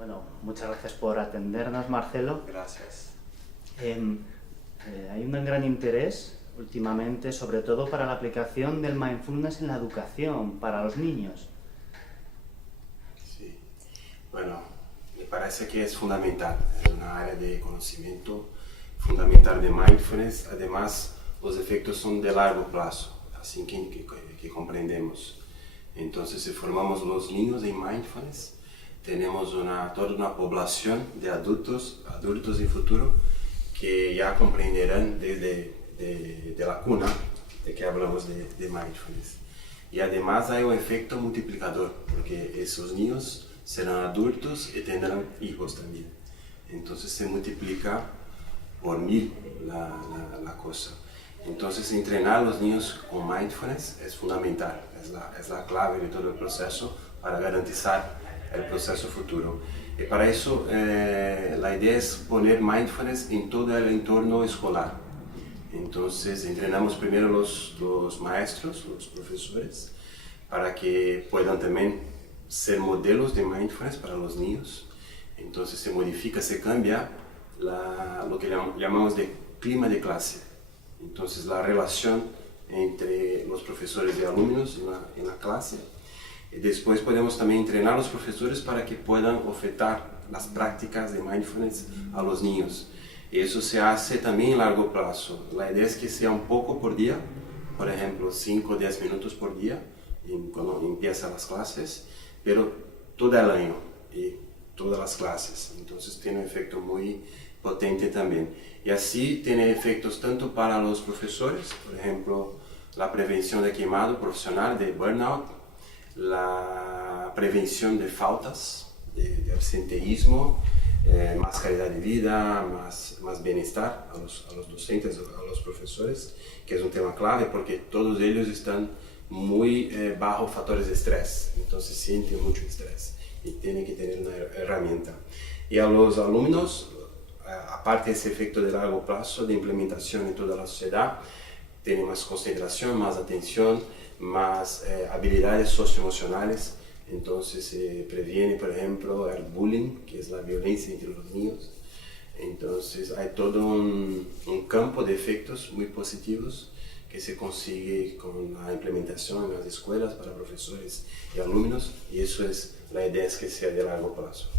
Bueno, muchas gracias por atendernos, Marcelo. Gracias. Hay un gran interés últimamente, sobre todo para la aplicación del mindfulness en la educación, para los niños. Sí. Bueno, me parece que es fundamental, es una área de conocimiento fundamental de mindfulness. Además, los efectos son de largo plazo, así que comprendemos. Entonces, si formamos los niños en mindfulness, tenemos toda una población de adultos en futuro que ya comprenderán desde de la cuna de que hablamos de mindfulness. Y además hay un efecto multiplicador, porque esos niños serán adultos y tendrán hijos también. Entonces se multiplica por 1000 la cosa. Entonces entrenar a los niños con mindfulness es fundamental, es la clave de todo el proceso para garantizar el proceso futuro. Y para eso la idea es poner mindfulness en todo el entorno escolar. Entonces entrenamos primero los maestros, los profesores, para que puedan también ser modelos de mindfulness para los niños. Entonces se modifica, se cambia lo que llamamos de clima de clase. Entonces la relación entre los profesores y alumnos en la clase. Y después podemos también entrenar a los profesores para que puedan ofertar las prácticas de mindfulness a los niños. Y eso se hace también a largo plazo. La idea es que sea un poco por día, por ejemplo 5 o 10 minutos por día cuando empiezan las clases, pero todo el año y todas las clases. Entonces tiene un efecto muy potente también. Y así tiene efectos tanto para los profesores, por ejemplo, la prevención de quemado profesional, de burnout, la prevención de faltas, de absenteísmo, más calidad de vida, más bienestar a los docentes, a los profesores, que es un tema clave porque todos ellos están muy bajo factores de estrés, entonces sienten mucho estrés y tienen que tener una herramienta. Y a los alumnos, aparte de ese efecto de largo plazo de implementación en toda la sociedad, tienen más concentración, más atención, más habilidades socioemocionales. Entonces se previene, por ejemplo, el bullying, que es la violencia entre los niños. Entonces hay todo un campo de efectos muy positivos que se consigue con la implementación en las escuelas para profesores y alumnos, y eso es la idea, es que sea de largo plazo.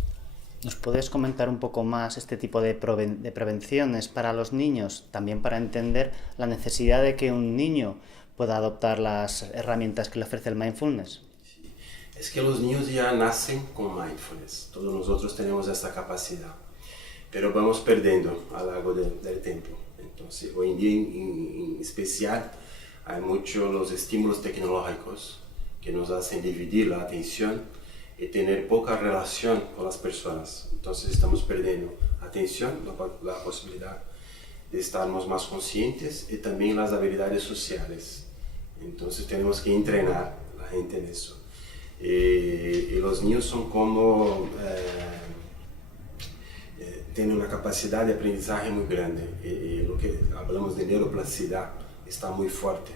¿Nos puedes comentar un poco más este tipo de prevenciones para los niños, también para entender la necesidad de que un niño pueda adoptar las herramientas que le ofrece el mindfulness? Sí. Es que los niños ya nacen con mindfulness, todos nosotros tenemos esta capacidad, pero vamos perdiendo a lo largo del tiempo. Entonces, hoy en día en especial hay muchos los estímulos tecnológicos que nos hacen dividir la atención y tener poca relación con las personas. Entonces estamos perdiendo atención, la posibilidad de estarmos más conscientes y también las habilidades sociales. Entonces tenemos que entrenar a la gente en eso. Y los niños son como... tienen una capacidad de aprendizaje muy grande y lo que hablamos de neuroplasticidad está muy fuerte.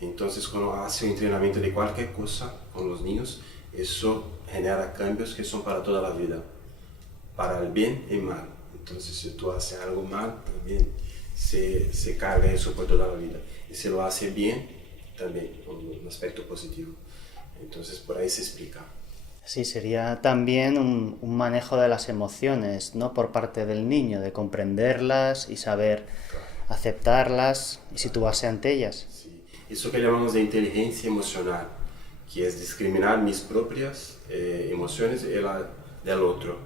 Entonces cuando hace un entrenamiento de cualquier cosa con los niños, eso genera cambios que son para toda la vida, para el bien y mal. Entonces si tú haces algo mal, también se carga eso por toda la vida. Y si lo hace bien, también un aspecto positivo. Entonces por ahí se explica. Sí, sería también un manejo de las emociones, ¿no? Por parte del niño, de comprenderlas y saber aceptarlas y situarse ante ellas. Sí. Eso que llamamos de inteligencia emocional, que es discriminar mis propias emociones y la del otro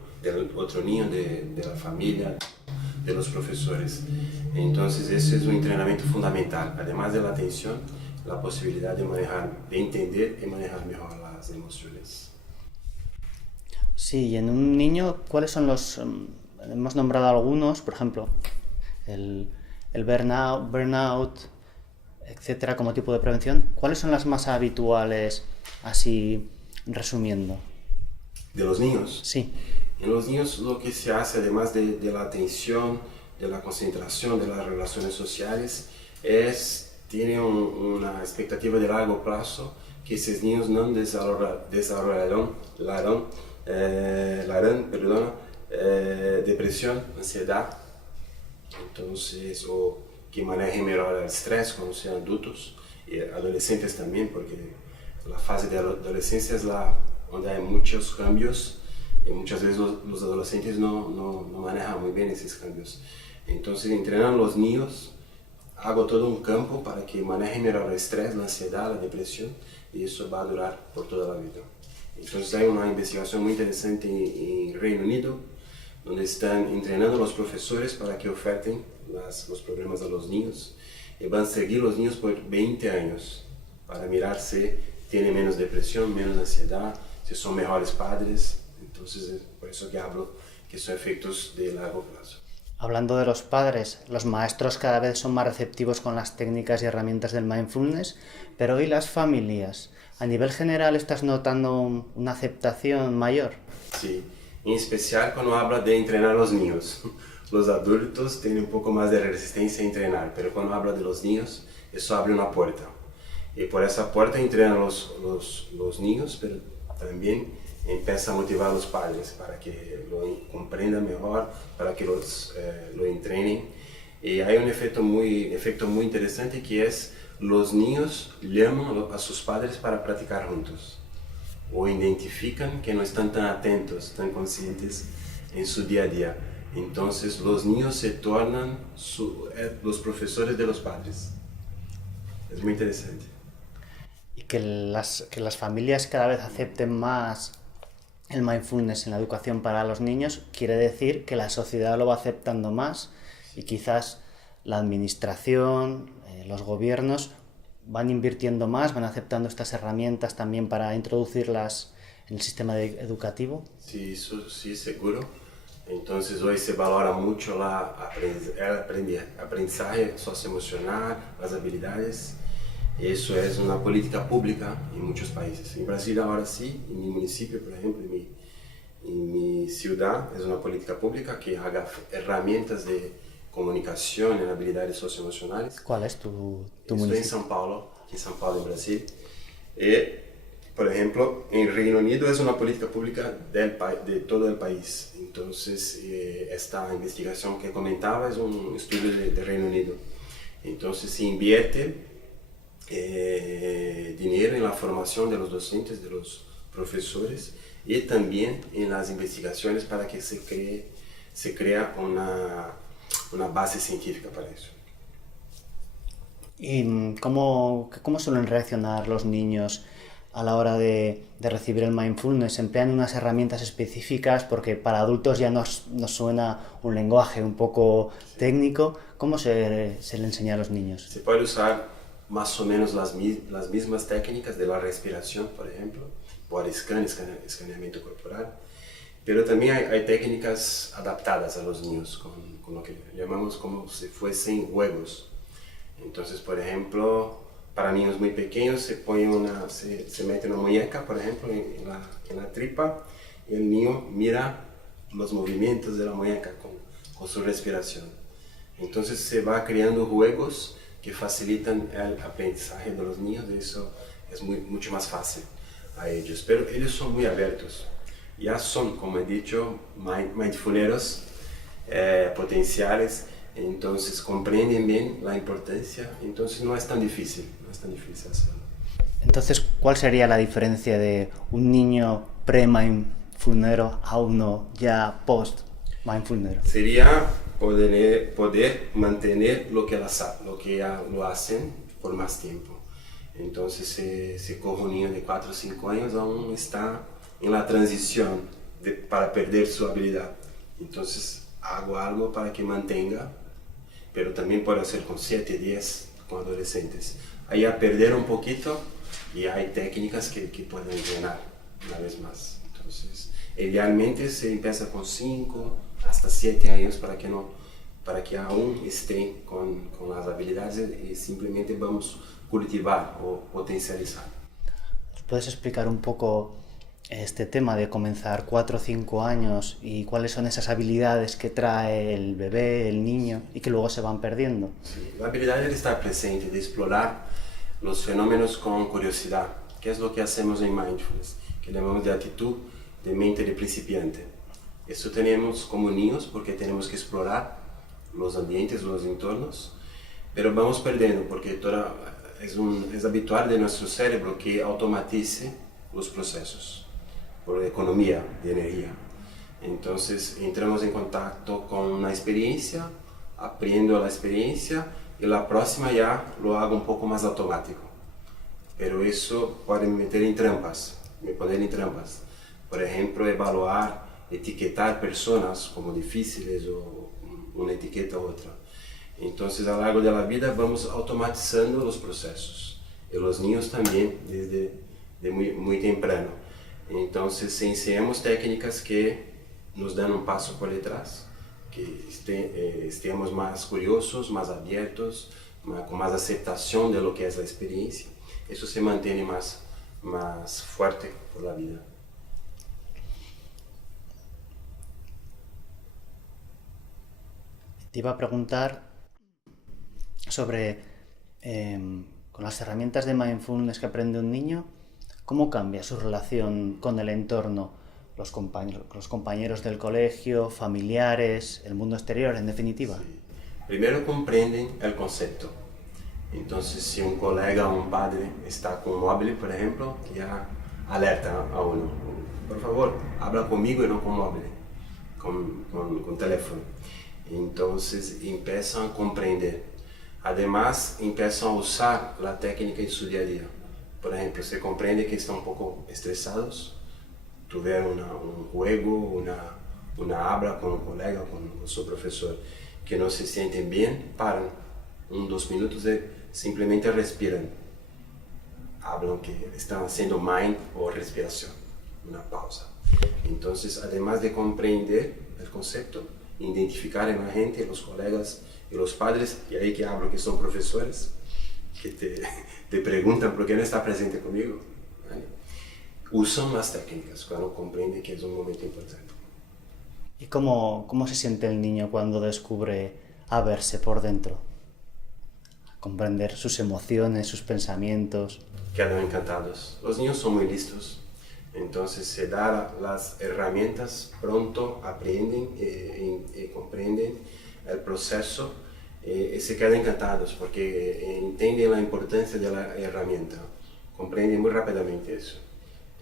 niño, de la familia, de los profesores. Entonces ese es un entrenamiento fundamental, además de la atención, la posibilidad de manejar, de entender y manejar mejor las emociones. Sí, y en un niño, ¿cuáles son los...? Hemos nombrado algunos, por ejemplo, el burnout, etcétera, como tipo de prevención. ¿Cuáles son las más habituales, así resumiendo? ¿De los niños? Sí. En los niños lo que se hace, además de la atención, de la concentración, de las relaciones sociales, tiene una expectativa de largo plazo que esos niños no desarrollarán depresión, ansiedad, entonces, o que manejen mejor el estrés cuando sean adultos y adolescentes también, porque la fase de adolescencia es la donde hay muchos cambios y muchas veces los adolescentes no manejan muy bien esos cambios. Entonces, entrenan a los niños, hago todo un campo para que manejen mejor el estrés, la ansiedad, la depresión, y eso va a durar por toda la vida. Entonces hay una investigación muy interesante en Reino Unido, donde están entrenando a los profesores para que oferten los problemas a los niños, y van a seguir los niños por 20 años para mirar si tienen menos depresión, menos ansiedad, si son mejores padres. Entonces es por eso que hablo que son efectos de largo plazo. Hablando de los padres, los maestros cada vez son más receptivos con las técnicas y herramientas del mindfulness, pero ¿y las familias? ¿A nivel general estás notando una aceptación mayor? Sí, en especial cuando habla de entrenar a los niños. Los adultos tienen un poco más de resistencia a entrenar, pero cuando habla de los niños, eso abre una puerta. Y por esa puerta entrenan los niños, pero también empieza a motivar a los padres para que lo comprendan mejor, para que lo entrenen. Y hay un efecto muy interesante que es los niños llaman a sus padres para practicar juntos o identifican que no están tan atentos, tan conscientes en su día a día. Entonces los niños se tornan los profesores de los padres. Es muy interesante. Y que las familias cada vez acepten más el mindfulness en la educación para los niños quiere decir que la sociedad lo va aceptando más y quizás la administración, los gobiernos van invirtiendo más, van aceptando estas herramientas también para introducirlas en el sistema educativo. Sí, eso sí, seguro. Entonces hoy se valora mucho el aprendizaje socioemocional, las habilidades. Eso es una política pública en muchos países. En Brasil ahora sí, en mi municipio, por ejemplo, en mi ciudad, es una política pública que haga herramientas de comunicación en habilidades socioemocionales. ¿Cuál es tu Estoy municipio? en São Paulo, en Brasil. Y, por ejemplo, en Reino Unido es una política pública de todo el país. Entonces, esta investigación que comentaba es un estudio de Reino Unido. Entonces, se invierte dinero en la formación de los docentes, de los profesores y también en las investigaciones para que se crea una base científica para eso. ¿Y cómo suelen reaccionar los niños a la hora de recibir el mindfulness? ¿Emplean unas herramientas específicas? Porque para adultos ya nos suena un lenguaje un poco técnico. ¿Cómo se le enseña a los niños? Se puede usar más o menos las mismas técnicas de la respiración, por ejemplo, por escaneamiento corporal, pero también hay técnicas adaptadas a los niños, con lo que llamamos como si fuesen juegos. Entonces, por ejemplo, para niños muy pequeños se mete una muñeca, por ejemplo, en la tripa, y el niño mira los movimientos de la muñeca con su respiración. Entonces se va creando juegos que facilitan el aprendizaje de los niños, y eso es mucho más fácil a ellos. Pero ellos son muy abiertos, ya son, como he dicho, mindfulneros potenciales, entonces comprenden bien la importancia, entonces no es tan difícil hacerlo. Entonces, ¿cuál sería la diferencia de un niño pre-mindfulnero a uno ya post-mindfulnero? Sería poder mantener lo que ya lo hacen por más tiempo. Entonces, si cojo un niño de 4 o 5 años, aún está en la transición para perder su habilidad. Entonces, hago algo para que mantenga, pero también puedo hacer con 7, 10, con adolescentes. Ahí a perder un poquito y hay técnicas que pueden entrenar una vez más. Entonces, idealmente se empieza con 5 hasta 7 años para que aún estén con las habilidades y simplemente vamos a cultivar o potencializar. ¿Puedes explicar un poco este tema de comenzar 4 o 5 años y cuáles son esas habilidades que trae el bebé, el niño y que luego se van perdiendo? Sí, la habilidad de estar presente, de explorar los fenómenos con curiosidad, que es lo que hacemos en Mindfulness, que llamamos de actitud de mente de principiante. Eso tenemos como niños porque tenemos que explorar los ambientes, los entornos, pero vamos perdiendo porque es habitual de nuestro cerebro que automatice los procesos por economía de energía. Entonces entramos en contacto con una experiencia, aprendo la experiencia y la próxima ya lo hago un poco más automático. Pero eso puede me poner en trampas. Por ejemplo, evaluar, etiquetar personas como difíciles o una etiqueta u otra. Entonces, a lo largo de la vida vamos automatizando los procesos. Y los niños también, desde muy temprano. Entonces, enseñamos técnicas que nos dan un paso por detrás, que estemos más curiosos, más abiertos, con más aceptación de lo que es la experiencia. Eso se mantiene más fuerte por la vida. Te iba a preguntar sobre, con las herramientas de mindfulness que aprende un niño, ¿cómo cambia su relación con el entorno, los compañeros del colegio, familiares, el mundo exterior, en definitiva? Sí. Primero comprenden el concepto. Entonces, si un colega o un padre está con un móvil, por ejemplo, ya alerta a uno. Por favor, habla conmigo y no con móvil, con teléfono. Entonces, empiezan a comprender. Además, empiezan a usar la técnica en su día a día. Por ejemplo, se comprende que están un poco estresados, tuvieron un juego, una habla con un colega, con su profesor, que no se sienten bien, paran 2 minutos y simplemente respiran. Hablan que están haciendo mind o respiración, una pausa. Entonces, además de comprender el concepto, identificar en la gente, los colegas y los padres, y ahí que hablo que son profesores, que te preguntan por qué no está presente conmigo, ¿vale? Usan las técnicas cuando comprenden que es un momento importante. ¿Y cómo se siente el niño cuando descubre a verse por dentro? Comprender sus emociones, sus pensamientos. Quedan encantados. Los niños son muy listos. Entonces se dan las herramientas, pronto aprenden y comprenden el proceso y se quedan encantados porque entienden la importancia de la herramienta, comprenden muy rápidamente eso.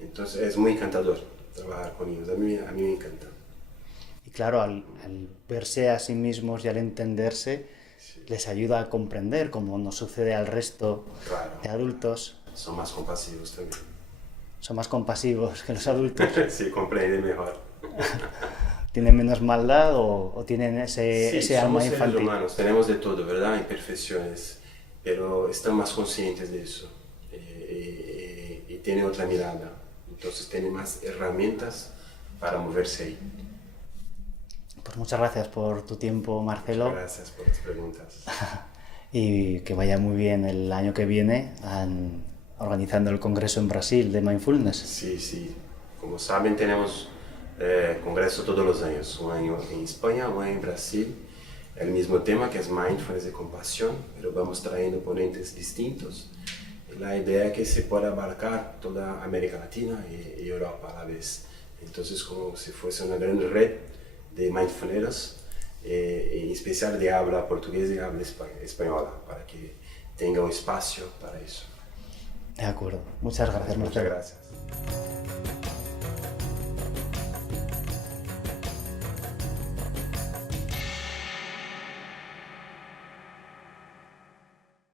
Entonces es muy encantador trabajar con ellos, a mí me encanta. Y claro, al verse a sí mismos y al entenderse, sí, les ayuda a comprender, como nos sucede al resto, claro, de adultos. Son más compasivos también. Son más compasivos que los adultos. Sí, comprenden mejor. ¿Tienen menos maldad o tienen ese alma infantil? Somos seres humanos, tenemos de todo, ¿verdad? Imperfecciones, pero están más conscientes de eso y tienen otra mirada. Entonces tienen más herramientas para moverse ahí. Pues muchas gracias por tu tiempo, Marcelo. Muchas gracias por las preguntas. Y que vaya muy bien el año que viene organizando el congreso en Brasil de Mindfulness. Sí. Como saben, tenemos congreso todos los años. Un año en España, un año en Brasil. El mismo tema que es Mindfulness de compasión, pero vamos trayendo ponentes distintos. Y la idea es que se pueda abarcar toda América Latina y Europa a la vez. Entonces, como si fuese una gran red de mindfulneros, en especial de habla portuguesa y habla española, para que tenga un espacio para eso. De acuerdo. Muchas gracias, Marcelo. Muchas gracias.